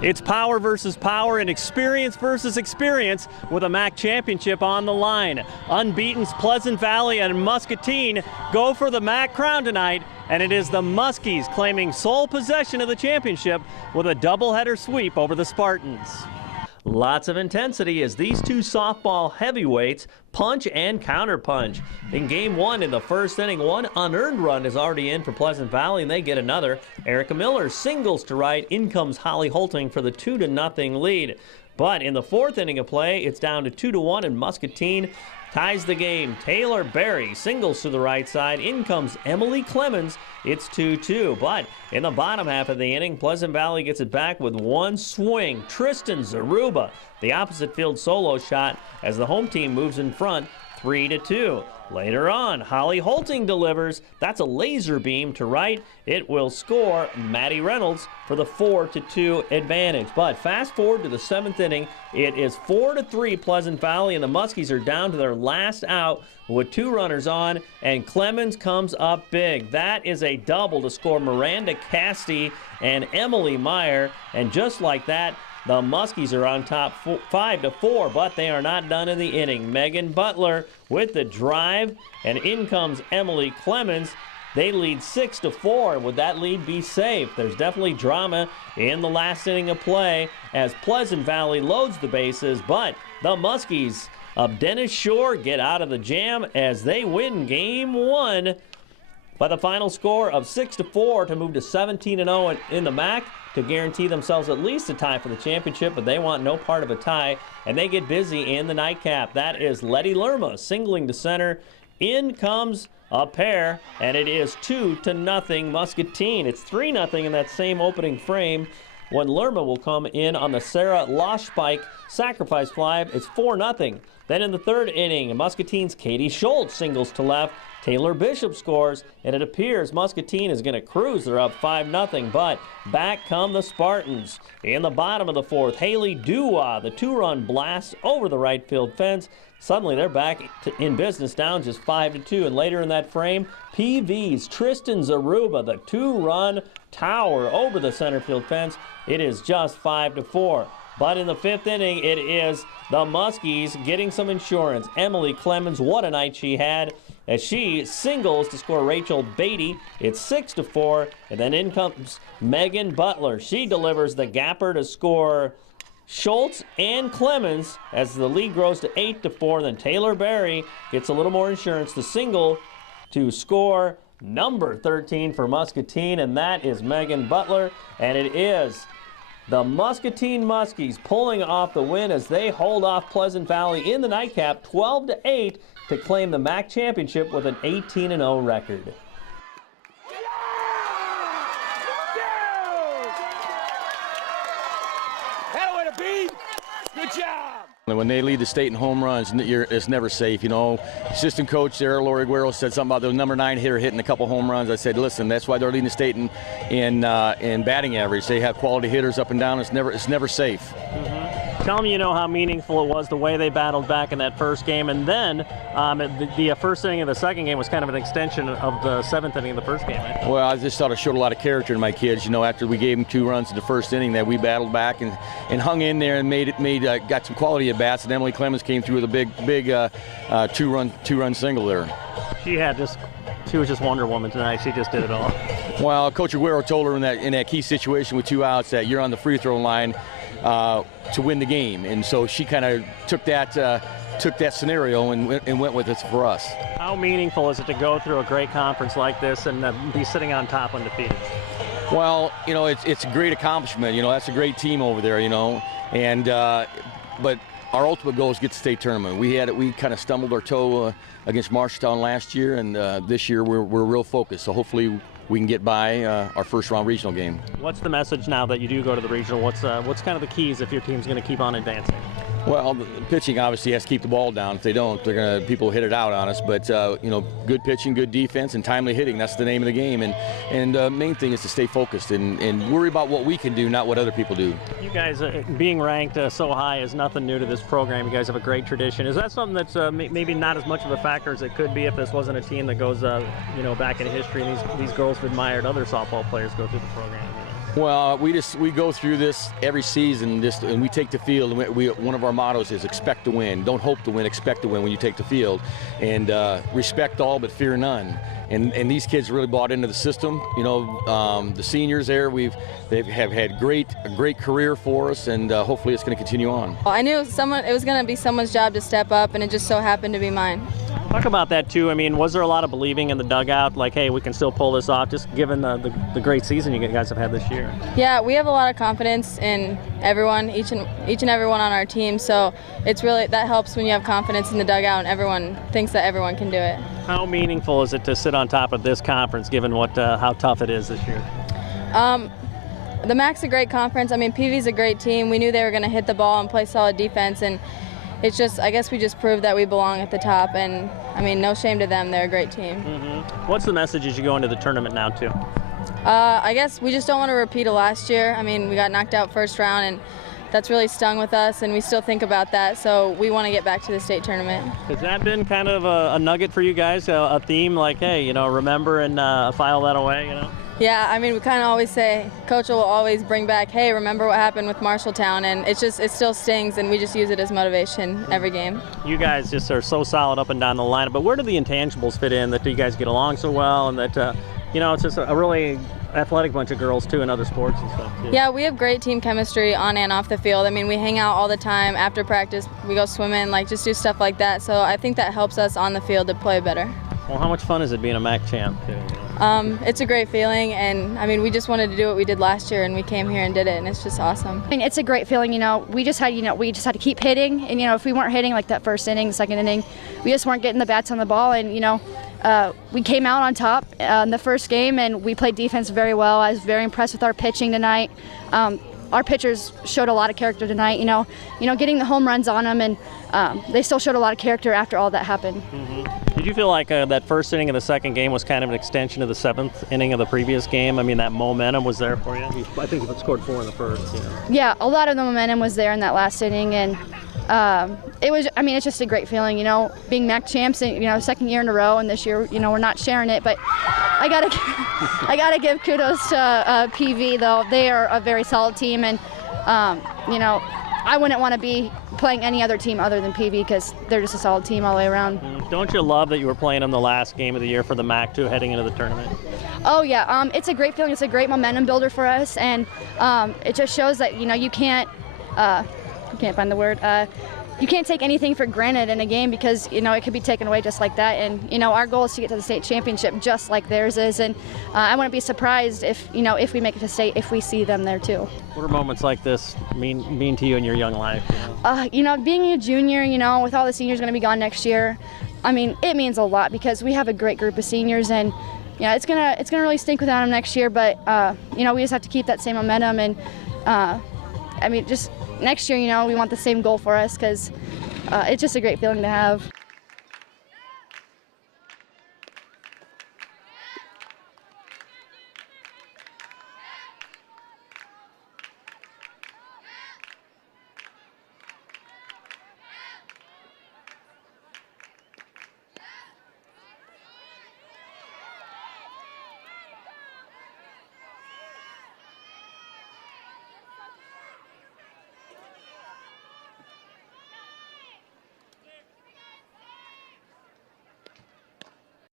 It's power versus power and experience versus experience with a MAC championship on the line. Unbeaten's Pleasant Valley and Muscatine go for the MAC crown tonight, and it is the Muskies claiming sole possession of the championship with a doubleheader sweep over the Spartans. Lots of intensity as these two softball heavyweights punch and counterpunch. In game one in the first inning, one unearned run is already in for Pleasant Valley, and they get another. Erica Miller singles to right. In comes Holly Holting for the 2-0 lead. But in the fourth inning of play, it's down to 2-1, and Muscatine ties the game. Taylor Berry singles to the right side. In comes Emily Clemens. It's 2-2. But in the bottom half of the inning, Pleasant Valley gets it back with one swing. Tristan Zaruba, the opposite field solo shot as the home team moves in front 3-2. Later on, Holly Holting delivers. That's a laser beam to right. It will score Maddie Reynolds for the 4-2 advantage. But fast forward to the seventh inning, it is 4-3 Pleasant Valley, and the Muskies are down to their last out with two runners on, and Clemens comes up big. That is a double to score Miranda Casti and Emily Meyer, and just like that, the Muskies are on top 5-4, but they are not done in the inning. Megan Butler with the drive, and in comes Emily Clemens. They lead 6-4, and would that lead be safe? There's definitely drama in the last inning of play as Pleasant Valley loads the bases, but the Muskies of Dennis Shore get out of the jam as they win game one by the final score of 6-4 to move to 17-0 in the MAC to guarantee themselves at least a tie for the championship, but they want no part of a tie, and they get busy in the nightcap. That is Letty Lerma singling to center. In comes a pair, and it is 2-0 Muscatine. It's 3-0 in that same opening frame when Lerma will come in on the Sarah Loshpike sacrifice fly. It's 4-0. Then in the third inning, Muscatine's Katie Schultz singles to left. Taylor Bishop scores, and it appears Muscatine is going to cruise. They're up 5-0, but back come the Spartans. In the bottom of the fourth, Haley Dua, the two-run blast over the right field fence. Suddenly they're back in business, down just 5-2, and later in that frame, PV's Tristan Zaruba, the two-run tower over the center field fence. It is just 5-4. But in the fifth inning, it is the Muskies getting some insurance. Emily Clemens, what a night she had, as she singles to score Rachel Beatty. It's 6-4, and then in comes Megan Butler. She delivers the gapper to score Schultz and Clemens as the lead grows to 8-4. Then Taylor Berry gets a little more insurance to single to score number 13 for Muscatine, and that is Megan Butler, and it is the Muscatine Muskies pulling off the win as they hold off Pleasant Valley in the nightcap 12-8 to claim the MAC championship with an 18-0 record. That'll win a beat. Good job. When they lead the state in home runs, it's never safe, you know. Assistant coach there, Lori Guerrero, said something about the number 9 hitter hitting a couple home runs. I said, listen, that's why they're leading the state in batting average. They have quality hitters up and down. It's never safe. Tell me, you know, how meaningful it was the way they battled back in that first game, and then the first inning of the second game was kind of an extension of the seventh inning of the first game. Right? Well, I just thought it showed a lot of character in my kids. You know, after we gave them 2 runs in the first inning, that we battled back and hung in there and got some quality at bats. And Emily Clemens came through with a big two-run single there. She was just Wonder Woman tonight. She just did it all. Well, Coach Aguero told her in that key situation with 2 outs that you're on the free throw line to win the game, and so she kind of took that scenario and went with it for us. How meaningful is it to go through a great conference like this and be sitting on top undefeated? Well, you know, it's a great accomplishment. You know, that's a great team over there. You know, and but our ultimate goal is to get to state tournament. We kind of stumbled our toe against Marshalltown last year, and this year we're real focused. So hopefully we can get by our first round regional game. What's the message now that you do go to the regional? What's kind of the keys if your team's going to keep on advancing? Well, the pitching obviously has to keep the ball down. If they don't, people hit it out on us. But you know, good pitching, good defense, and timely hitting. That's the name of the game. And main thing is to stay focused and worry about what we can do, not what other people do. You guys being ranked so high is nothing new to this program. You guys have a great tradition. Is that something that's maybe not as much of a factor as it could be if this wasn't a team that goes you know, back in history and these girls have admired other softball players go through the program? You know? Well, we go through this every season, and we take the field. And one of our mottos is expect to win. Don't hope to win, expect to win when you take the field. And respect all, but fear none. And these kids really bought into the system. You know, the seniors there, they have had a great career for us, and hopefully it's going to continue on. I knew it was going to be someone's job to step up, and it just so happened to be mine. Talk about that too. I mean, was there a lot of believing in the dugout, like, hey, we can still pull this off, just given the great season you guys have had this year? Yeah, we have a lot of confidence in everyone, each and everyone on our team. So it's really, that helps when you have confidence in the dugout and everyone thinks that everyone can do it. How meaningful is it to sit on top of this conference, given how tough it is this year? The MAC's a great conference. I mean, PV's a great team. We knew they were going to hit the ball and play solid defense, and it's just, I guess we just proved that we belong at the top, and I mean, no shame to them. They're a great team. What's the message as you go into the tournament now too? I guess we just don't want to repeat of last year. I mean, we got knocked out first round, and that's really stung with us, and we still think about that, so we want to get back to the state tournament. Has that been kind of a nugget for you guys, a theme like, hey, you know, remember and file that away, you know? Yeah, I mean, we kind of always say, Coach will always bring back, hey, remember what happened with Marshalltown, and it still stings, and we just use it as motivation every game. You guys just are so solid up and down the lineup, but where do the intangibles fit in that you guys get along so well, and that, you know, it's just a really athletic bunch of girls too in other sports and stuff too? Yeah, we have great team chemistry on and off the field. I mean, we hang out all the time after practice. We go swimming, like just do stuff like that. So I think that helps us on the field to play better. Well, how much fun is it being a MAC champ too? It's a great feeling, and I mean, we just wanted to do what we did last year, and we came here and did it, and it's just awesome. I mean, it's a great feeling. You know, we just had to keep hitting, and you know, if we weren't hitting like that first inning, second inning, we just weren't getting the bats on the ball, and you know, we came out on top in the first game, and we played defense very well. I was very impressed with our pitching tonight. Our pitchers showed a lot of character tonight. You know, getting the home runs on them, and they still showed a lot of character after all that happened. Did you feel like that first inning of the second game was kind of an extension of the seventh inning of the previous game? I mean, that momentum was there for you? I think you scored 4 in the first. You know. Yeah, a lot of the momentum was there in that last inning, and it was. I mean, it's just a great feeling. You know, being MAC champs, and you know, second year in a row, and this year, you know, we're not sharing it, but I gotta give kudos to PV though. They are a very solid team, and you know, I wouldn't want to be playing any other team other than PV because they're just a solid team all the way around. Don't you love that you were playing them the last game of the year for the MAC too, heading into the tournament? Oh yeah, it's a great feeling. It's a great momentum builder for us, and it just shows that, you know, you can't find the word. You can't take anything for granted in a game because, you know, it could be taken away just like that. And, you know, our goal is to get to the state championship just like theirs is. And I wouldn't be surprised if, you know, if we make it to state, if we see them there too. What are moments like this mean to you in your young life? You know, being a junior, you know, with all the seniors going to be gone next year, I mean, it means a lot because we have a great group of seniors, and yeah, it's gonna really stink without them next year. But you know, we just have to keep that same momentum, and I mean, just next year, you know, we want the same goal for us because it's just a great feeling to have.